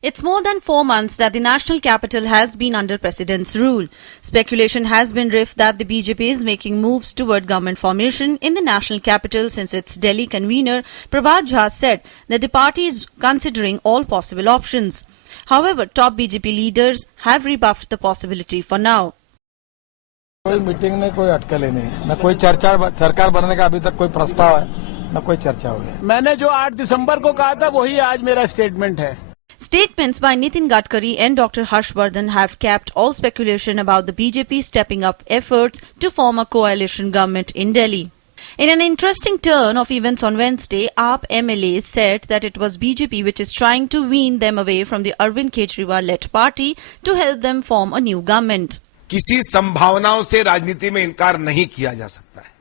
It's more than 4 months that the national capital has been under President's rule. Speculation has been rife that the BJP is making moves toward government formation in the national capital since its Delhi convener Prabhat Jha said that the party is considering all possible options. However, top BJP leaders have rebuffed the possibility for now. कोई meeting में कोई अटकल ही नहीं, न कोई चर्चा, सरकार बनने का अभी तक कोई प्रस्ताव है, न कोई चर्चा हुई है। मैंने जो 8 दिसंबर को कहा था वही आज मेरा स्टेटमेंट है। Statements by Nitin Gadkari and Dr. Harshvardhan have capped all speculation about the BJP stepping up efforts to form a coalition government in Delhi. In an interesting turn of events on Wednesday, AAP MLAs said that it was BJP which is trying to wean them away from the Arvind Kejriwal-led party to help them form a new government. किसी संभावनाओं से राजनीति में इनकार नहीं किया जा सकता है।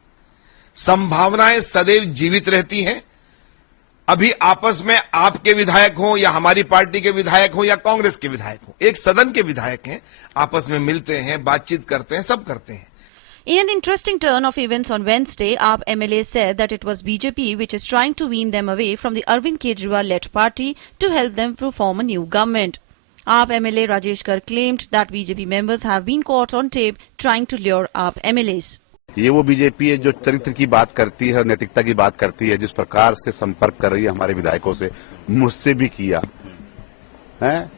संभावनाएं सदैव जीवित रहती हैं। अभी आपस में आपके विधायक हों या हमारी पार्टी के विधायक हों या कांग्रेस के विधायक हों, एक सदन के विधायक हैं, आपस में मिलते हैं, बातचीत करते हैं, सब करते हैं। In an interesting turn of events on Wednesday, AAP MLA said that it was BJP which is trying to wean them away from the Arvind Kejriwal-led party to help them to form a new government. AAP MLA Rajesh Garg claimed that BJP members have been caught on tape trying to lure AAP MLAs. ये वो BJP है जो चरित्र की बात करती है, नैतिकता की बात करती है, जिस प्रकार से संपर्क कर रही है हमारे विधायकों से, मुझसे भी किया है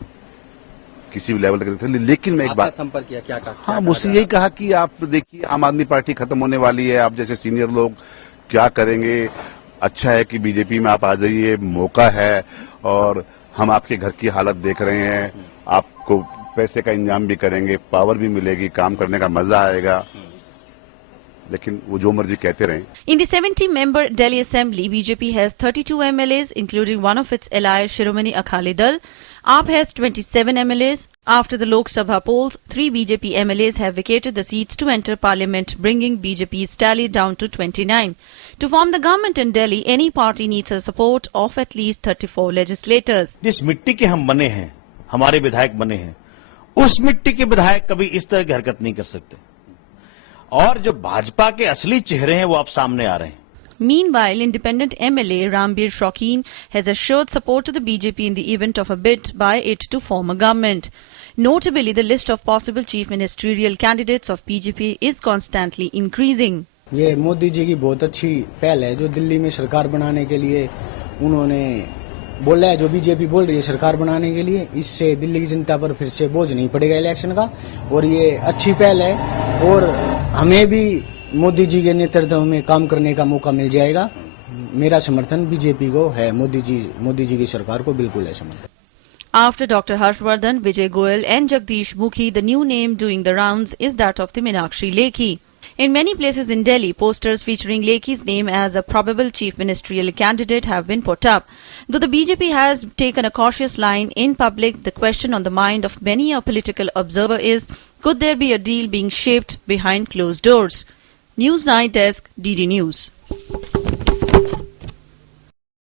किसी भी लेवल तक। लेकिन मैं एक बात संपर्क किया, क्या कहा? हाँ, मुझसे यही कहा कि आप देखिए आम आदमी पार्टी खत्म होने वाली है, आप जैसे सीनियर लोग क्या करेंगे, अच्छा है कि बीजेपी में आप आ जाइए, मौका है और हम आपके घर की हालत देख रहे हैं, आपको पैसे का इंतजाम भी करेंगे, पावर भी मिलेगी, काम करने का मजा आएगा, लेकिन वो जो मर्जी कहते रहें। In the 70-member Delhi Assembly, BJP has 32 MLAs, including one of its allies, Shiromani Akali Dal. AAP has 27 MLAs. After the Lok Sabha polls, 3 BJP MLAs have vacated the seats to enter Parliament, bringing BJP's tally down to 29. To form the government in Delhi, any party needs the support of at least 34 legislators. जिस मिट्टी के हम बने हैं, हमारे विधायक बने हैं, उस मिट्टी के विधायक कभी इस तरह की हरकत नहीं कर सकते। और जो भाजपा के असली चेहरे हैं वो अब सामने आ रहे हैं। Meanwhile, independent MLA Rambir Shaukin has assured support to the BJP in the event of a bid by it to form a government. Notably, the list of possible chief ministerial candidates of BJP is constantly increasing. ये मोदी जी की बहुत अच्छी पहल है जो दिल्ली में सरकार बनाने के लिए उन्होंने बोला है, जो बीजेपी बोल रही है सरकार बनाने के लिए, इससे दिल्ली की जनता पर फिर से बोझ नहीं पड़ेगा इलेक्शन का, और ये अच्छी पहल है और हमें भी मोदी जी के नेतृत्व में काम करने का मौका मिल जाएगा। मेरा समर्थन बीजेपी को है, मोदी जी की सरकार को बिल्कुल है समर्थन। After Dr. Harshvardhan, Vijay Goyal and Jagdish Mukhi, the new name doing the rounds is that of the Meenakshi Lekhi. In many places in Delhi, posters featuring Lekhi's name as a probable chief ministerial candidate have been put up. Though the BJP has taken a cautious line in public, the question on the mind of many a political observer is, could there be a deal being shaped behind closed doors? News 9 Desk, DD News.